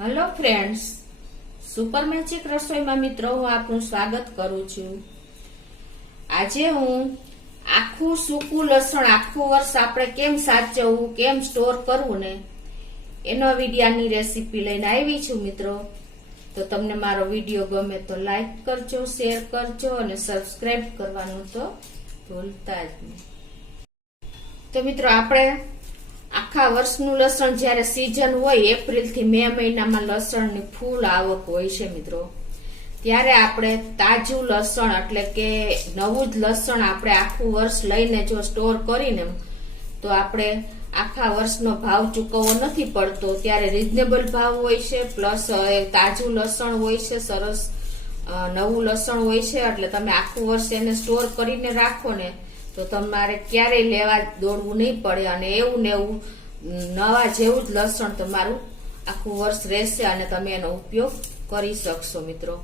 Hello friends, super magic રસોઈમાં મિત્રો હું આપનું સ્વાગત કરું છું। આજે હું આખું સૂકું લસણ આખું વર્ષ આપણે કેમ સાચવવું, કેમ સ્ટોર કરવું ને એનો વિડિયાની રેસીપી લઈને આવી છું મિત્રો। તો તમને મારો વિડિયો ગમે તો લાઈક કરજો, શેર કરજો અને સબસ્ક્રાઇબ કરવાનું તો ભૂલતા જ નહીં। તો મિત્રો આપણે આખા વર્ષનું લસણ જ્યારે સીઝન હોય એપ્રિલ થી મે મહિનામાં લસણની ફૂલ આવક હોય છે મિત્રો, ત્યારે આપણે તાજું લસણ એટલે કે નવું જ લસણ આપણે આખું વર્ષ લઈને જો સ્ટોર કરીને તો આપણે આખા વર્ષનો ભાવ ચૂકવવો નથી પડતો। ત્યારે રીઝનેબલ ભાવ હોય છે, પ્લસ તાજું લસણ હોય છે, સરસ નવું લસણ હોય છે, એટલે તમે આખું વર્ષ એને સ્ટોર કરીને રાખો ને તો તમારે ક્યારેય લેવા દોડવું નહીં પડે અને એવું ને એવું નવા જેવું જ લસણ તમારું આખું વર્ષ રહેશે અને તમે એનો ઉપયોગ કરી શકશો મિત્રો।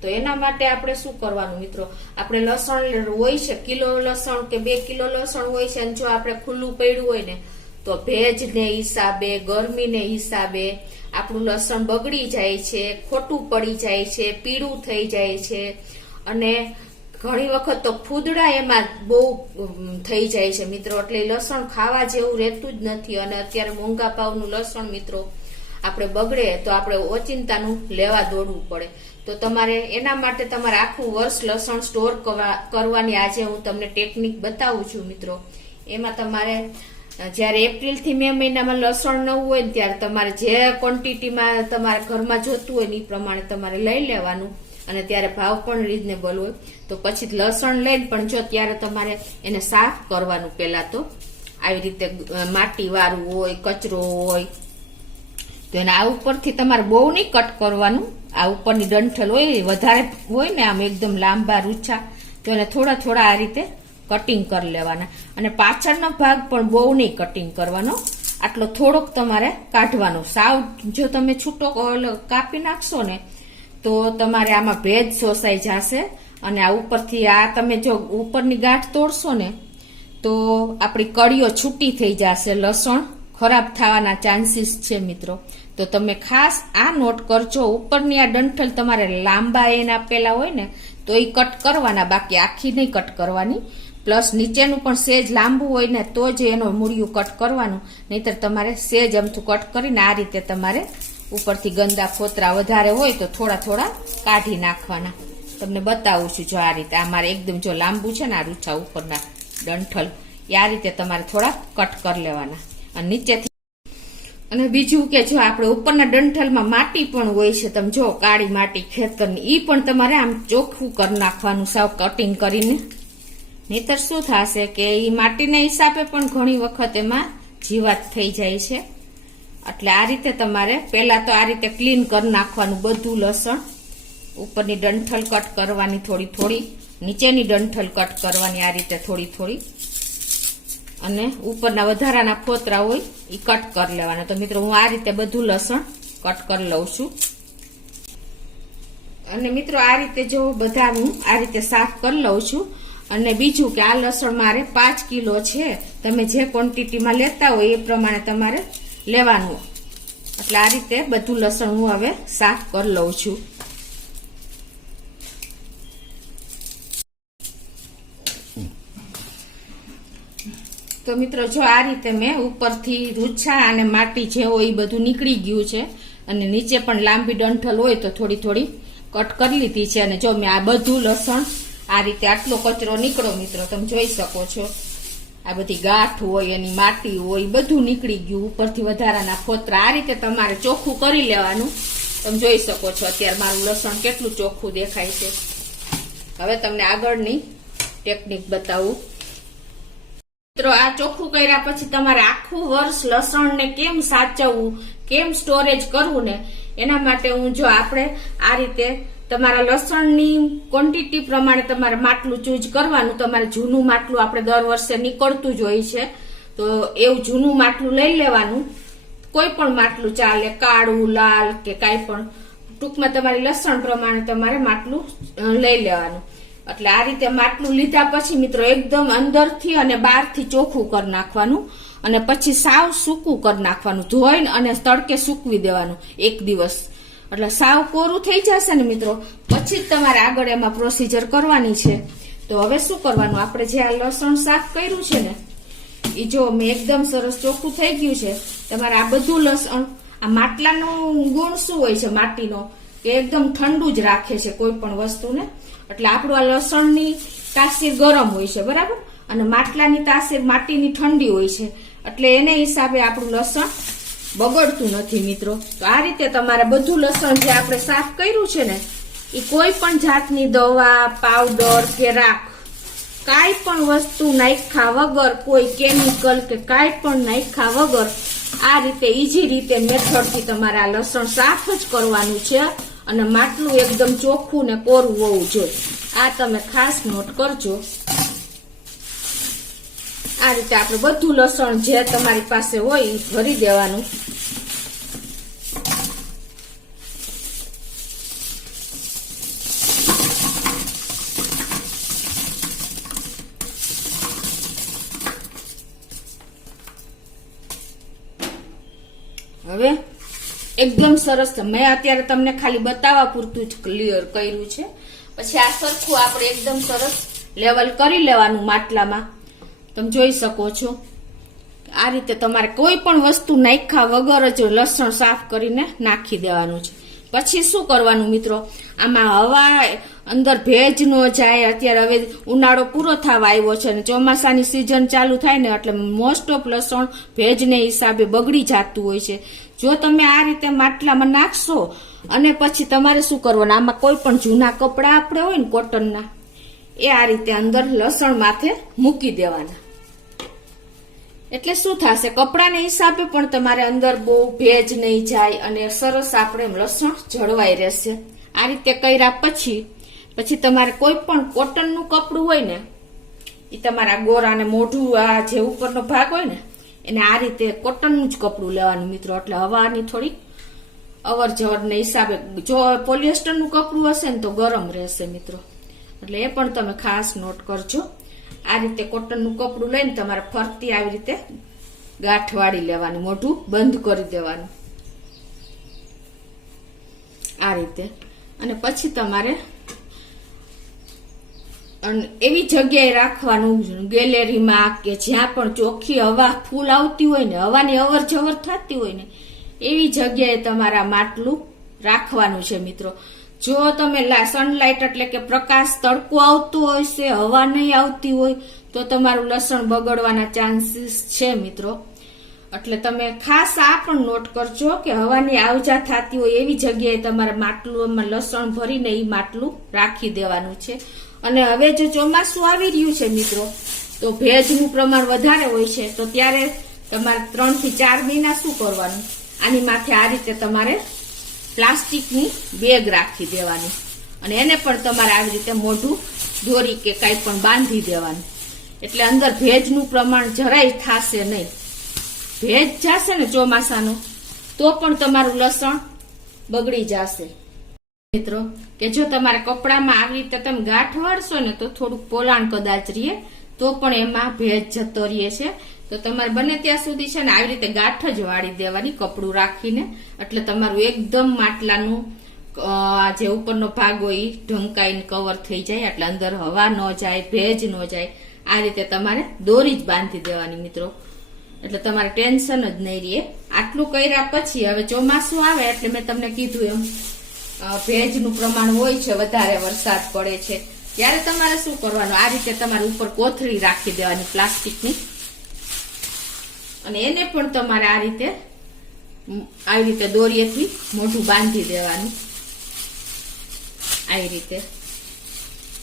તો એના માટે આપણે શું કરવાનું મિત્રો, આપણે લસણ હોય છે કિલો લસણ કે 2 કિલો લસણ હોય છે અને જો આપણે ખુલ્લું પડ્યું હોય ને તો ભેજને હિસાબે, ગરમીને હિસાબે આપણું લસણ બગડી જાય છે, ખોટું પડી જાય છે, પીળું થઈ જાય છે અને ઘણી વખત તો ફૂદડા એમાં બહુ થઈ જાય છે મિત્રો। એટલે લસણ ખાવા જેવું રહેતું જ નથી અને અત્યારે મોંઘા ભાવનું લસણ મિત્રો આપણે બગડે તો આપણે ઓચિંતાનું લેવા દોડવું પડે। તો તમારે એના માટે તમારે આખું વર્ષ લસણ સ્ટોર કરવાની આજે હું તમને ટેકનિક બતાવું છું મિત્રો। એમાં તમારે જયારે એપ્રિલ થી મે મહિનામાં લસણ નવું હોય ને ત્યારે તમારે જે ક્વોન્ટિટીમાં તમારા ઘરમાં જોતું હોય ને એ પ્રમાણે તમારે લઈ લેવાનું અને ત્યારે ભાવ પણ રીઝનેબલ હોય। તો પછી લસણ લઈને પણ જો ત્યારે તમારે એને સાફ કરવાનું, પેલા તો આવી રીતે માટી વાળું હોય, કચરો હોય તો એને આ ઉપરથી તમારે બહુ નહીં કટ કરવાનું। આ ઉપરની ડંઠલ હોય વધારે હોય ને આમ એકદમ લાંબા રૂછા તો એને થોડા થોડા આ રીતે કટિંગ કરી લેવાના અને પાછળનો ભાગ પણ બહુ નહીં કટિંગ કરવાનો, આટલો થોડોક તમારે કાઢવાનો। સાવ જો તમે છૂટો કાપી નાખશો ને તો તમારે આમાં ભેજ શોષાઈ જશે અને આ ઉપરથી આ તમે જો ઉપરની ગાંઠ તોડશો ને તો આપણી કળીઓ છૂટી થઈ જશે, લસણ ખરાબ થવાના ચાન્સીસ છે મિત્રો। તો તમે ખાસ આ નોટ કરજો, ઉપરની આ ડંઠલ તમારે લાંબા એને આપેલા હોય ને તો એ કટ કરવાના, બાકી આખી નહીં કટ કરવાની, પ્લસ નીચેનું પણ સેજ લાંબુ હોય ને તો જ એનો મૂળિયું કટ કરવાનું, નહીતર તમારે સેજ અમથું કટ કરીને આ રીતે તમારે ઉપરથી ગંદા ફોતરા વધારે હોય તો થોડા થોડા કાઢી નાખવાના। તમને બતાવું છું જો આ રીતે, આ મારે એકદમ જો લાંબુ છે ને આ રૂછા ઉપરના ડંઠલ એ આ રીતે તમારે થોડા કટ કરી લેવાના અને નીચેથી। અને બીજું કે જો આપણે ઉપરના ડંઠલમાં માટી પણ હોય છે, તમે જો કાળી માટી ખેતરની, ઈ પણ તમારે આમ ચોખ્ખું કરી નાખવાનું સાવ કટિંગ કરીને, નહીતર શું થશે કે ઈ માટીના હિસાબે પણ ઘણી વખત એમાં જીવાત થઈ જાય છે। એટલે આ રીતે તમારે પેલા તો આ રીતે ક્લીન કરી નાખવાનું બધું લસણ, ઉપરની ડંઠલ કટ કરવાની થોડી થોડી, નીચેની ડંઠલ કટ કરવાની આ રીતે થોડી થોડી અને ઉપરના વધારાના ફોતરા હોય એ કટ કરી લેવાના। તો મિત્રો હું આ રીતે બધું લસણ કટ કરી લઉં છું અને મિત્રો આ રીતે જો બધા હું આ રીતે સાફ કરી લઉં છું। અને બીજું કે આ લસણ મારે 5 કિલો છે, તમે જે ક્વોન્ટિટીમાં લેતા હોય એ પ્રમાણે તમારે લેવાનું। એટલે આ રીતે બધું લસણ હું હવે સાફ કરી લઉં છું। તો મિત્રો જો આ રીતે મેં ઉપરથી રૂછા અને માટી જે હોય એ બધું નીકળી ગયું છે અને નીચે પણ લાંબી ડંઠલ હોય તો થોડી થોડી કટ કરી લીધી છે અને જો મેં આ બધું લસણ આ રીતે આટલો કચરો નીકળો મિત્રો, તમે જોઈ શકો છો, આ બધી ગાંઠ હોય એની માટી હોય બધું નીકળી ગયું, ઉપરથી વધારાના ફોતરા, આ રીતે તમારે ચોખ્ખું કરી લેવાનું। તમે જોઈ શકો છો અત્યારે મારું લસણ કેટલું ચોખ્ખું દેખાય છે। હવે તમને આગળની ટેકનિક બતાવું મિત્રો। આ ચોખ્ખું કર્યા પછી તમારે આખું વર્ષ લસણને કેમ સાચવવું, કેમ સ્ટોરેજ કરવું ને એના માટે હું જો આપણે આ રીતે તમારા લસણની ક્વોન્ટિટી પ્રમાણે તમારે માટલું ચૂઝ કરવાનું। તમારે જૂનું માટલું આપણે દર વર્ષે નીકળતું જ હોય છે તો એવું જૂનું માટલું લઈ લેવાનું, કોઈ પણ માટલું ચાલે, કાળું, લાલ કે કાંઈ પણ, ટૂંકમાં તમારી લસણ પ્રમાણે તમારે માટલું લઈ લેવાનું। એટલે આ રીતે માટલું લીધા પછી મિત્રો એકદમ અંદરથી અને બહારથી ચોખ્ખું કરી નાખવાનું અને પછી સાવ સૂકું કરી નાખવાનું, ધોઈને અને તડકે સૂકવી દેવાનું 1 દિવસ. એટલે સાવ કોરું થઈ જશે ને મિત્રો, પછી જ તમારે આગળ એમાં પ્રોસીજર કરવાની છે. તો હવે શું કરવાનું, આપણે જે આ લસણ સાફ કર્યું છે ને એ જો મેં એકદમ સરસ ચોખ્ખું થઈ ગયું છે. તમારે આ બધું લસણ, આ માટલાનો ગુણ શું હોય છે માટીનો, કે એકદમ ઠંડુ જ રાખે છે કોઈ પણ વસ્તુને. એટલે આપણું આ લસણની તાસીર ગરમ હોય છે, બરાબર, અને માટલાની તાસીર માટીની ઠંડી હોય છે. એટલે એને હિસાબે આપણું લસણ બગડતું નથી મિત્રો. તો આ રીતે તમારે બધું લસણ જે આપણે સાફ કર્યું છે ને એ કોઈ પણ જાતની દવા, પાવડર કે રાખ કાંઈ પણ વસ્તુ નાખ્યા વગર, કોઈ કેમિકલ કે કાંઈ પણ નાખ્યા વગર આ રીતે ઈઝી રીતે મેથડથી તમારે આ લસણ સાફ જ કરવાનું છે. અને માટલું એકદમ ચોખ્ખું ને કોરું હોવું જોઈએ. આ તમે ખાસ નોટ કરજો. આ રીતે આપણે બધું લસણ જે તમારી પાસે હોય એ ભરી દેવાનું. હવે એકદમ સરસ, મેં અત્યારે તમને ખાલી બતાવવા પૂરતું જ ક્લિયર કર્યું છે. પછી આ સરખું આપણે એકદમ સરસ લેવલ કરી લેવાનું માટલામાં. તમે જોઈ શકો છો આ રીતે તમારે કોઈ પણ વસ્તુ નાખ્યા વગર જ લસણ સાફ કરીને નાખી દેવાનું છે. પછી શું કરવાનું મિત્રો, આમાં હવા અંદર ભેજ ન જાય. અત્યારે હવે ઉનાળો પૂરો થવા આવ્યો છે અને ચોમાસાની સિઝન ચાલુ થાય ને એટલે મોસ્ટ ઓફ લસણ ભેજને હિસાબે બગડી જતું હોય છે. જો તમે આ રીતે માટલામાં નાખશો અને પછી તમારે શું કરવાનું, આમાં કોઈ પણ જૂના કપડા આપણે હોય ને કોટનના, એ આ રીતે અંદર લસણ માથે મૂકી દેવાના. એટલે શું થશે, કપડાને હિસાબે પણ તમારે અંદર બહુ ભેજ નહીં જાય અને સરસ આપણે લસણ જળવાઈ રહેશે. આ રીતે કર્યા પછી તમારે કોઈ પણ કોટનનું કપડું હોય ને એ તમારા ગોરાને મોઢું આ જે ઉપરનો ભાગ હોય ને એને આ રીતે કોટનનું જ કપડું લેવાનું મિત્રો. એટલે હવાની થોડી અવર જવરને હિસાબે, જો પોલિએસ્ટરનું કપડું હશે ને તો ગરમ રહેશે મિત્રો. એટલે એ પણ તમે ખાસ નોટ કરજો. આ રીતે કોટનનું કપડું લઈને તમારે ફરતી આવી રીતે ગાંઠ વાળી લેવાની, મોઢું બંધ કરી દેવાનું આ રીતે. અને પછી તમારે એવી જગ્યાએ રાખવાનું ગેલેરીમાં કે જ્યાં પણ ચોખ્ખી હવા ફૂલ આવતી હોય ને, હવાની અવર જવર થતી હોય ને એવી જગ્યાએ તમારા માટલું રાખવાનું છે મિત્રો. જો તમે સનલાઇટ એટલે કે પ્રકાશ, તડકો આવતો હોય છે, હવા નહીં આવતી હોય તો તમારું લસણ બગડવાના ચાન્સીસ છે મિત્રો. એટલે તમે ખાસ આ પણ નોટ કરજો કે હવાની આવજા થતી હોય એવી જગ્યાએ તમારે માટલુંમાં લસણ ભરીને એ માટલું રાખી દેવાનું છે. અને હવે જો ચોમાસું આવી રહ્યું છે મિત્રો તો ભેજનું પ્રમાણ વધારે હોય છે, તો ત્યારે તમારે 3 થી 4 મહિના શું કરવાનું, આની માથે આ રીતે તમારે પ્લાસ્ટિકની બેગ રાખી દેવાની અને એને પણ તમારે આવી રીતે મોઢું દોરી કે કાંઈ પણ બાંધી દેવાનું. એટલે અંદર ભેજનું પ્રમાણ જરાય થશે નહીં. ભેજ જશે ને ચોમાસાનો તો પણ તમારું લસણ બગડી જશે મિત્રો. કે જો તમારે કપડામાં આવી રીતે તમે ગાંઠ વાળશો ને તો થોડુંક પોલાણ કદાચ રહીએ તો પણ એમાં ભેજ જતો રહે છે. તો તમારે બને ત્યાં સુધી છે ને આવી રીતે ગાંઠ જ વાળી દેવાની કપડું રાખીને. એટલે તમારું એકદમ માટલાનું જે ઉપરનો ભાગ હોય એ ઢંકાઈને કવર થઈ જાય. એટલે અંદર હવા ન જાય, ભેજ ન જાય. આ રીતે તમારે દોરી જ બાંધી દેવાની મિત્રો. એટલે તમારે ટેન્શન જ નહીં રહે. આટલું કર્યા પછી હવે ચોમાસું આવે એટલે મેં તમને કીધું એમ ભેજનું પ્રમાણ હોય છે, વધારે વરસાદ પડે છે ત્યારે તમારે શું કરવાનું, આ રીતે તમારે ઉપર કોથળી રાખી દેવાની પ્લાસ્ટિકની અને એને પણ તમારે આવી રીતે દોરીએથી મોઢું બાંધી દેવાનું આવી રીતે.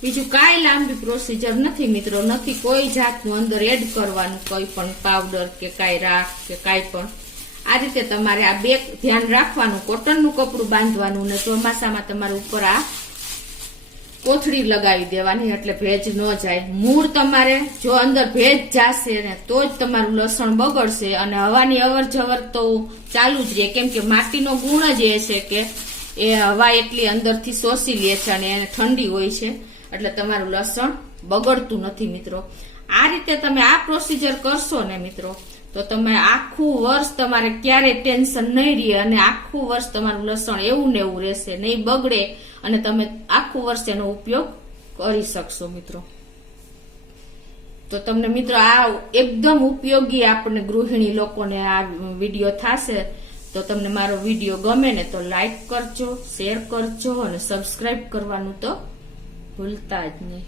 બીજું કાંઈ લાંબી પ્રોસીજર નથી મિત્રો, નથી કોઈ જાતનું અંદર એડ કરવાનું, કોઈ પણ પાવડર કે કાંઈ રાખ કે કાંઈ પણ. આ રીતે તમારે આ બે ધ્યાન રાખવાનું, કોટનનું કપડું બાંધવાનું ને ચોમાસામાં તમારે ઉપર આ કોથળી લગાવી દેવાની એટલે ભેજ ન જાય. મૂળ તમારે જો અંદર ભેજ જશે ને તો જ તમારું લસણ બગડશે. અને હવાની અવર જવર તો ચાલુ જ રહે, કેમ કે માટીનો ગુણ જ એ છે કે એ હવા એટલી અંદરથી શોષી લે છે અને એને ઠંડી હોય છે. એટલે તમારું લસણ બગડતું નથી મિત્રો. આ રીતે તમે આ પ્રોસીજર કરશો ને મિત્રો તો તમે આખું વર્ષ તમારે ક્યારેય ટેન્શન નહીં રહે અને આખું વર્ષ તમારું લસણ એવું ને એવું રહેશે, નહીં બગડે અને તમે આખું વર્ષ એનો ઉપયોગ કરી શકશો મિત્રો. તો તમને મિત્રો આ એકદમ ઉપયોગી આપણને ગૃહિણી લોકોને આ વિડીયો થશે. તો તમને મારો વિડીયો ગમે ને તો લાઈક કરજો, શેર કરજો અને સબસ્ક્રાઇબ કરવાનું તો ભૂલતા જ નહીં.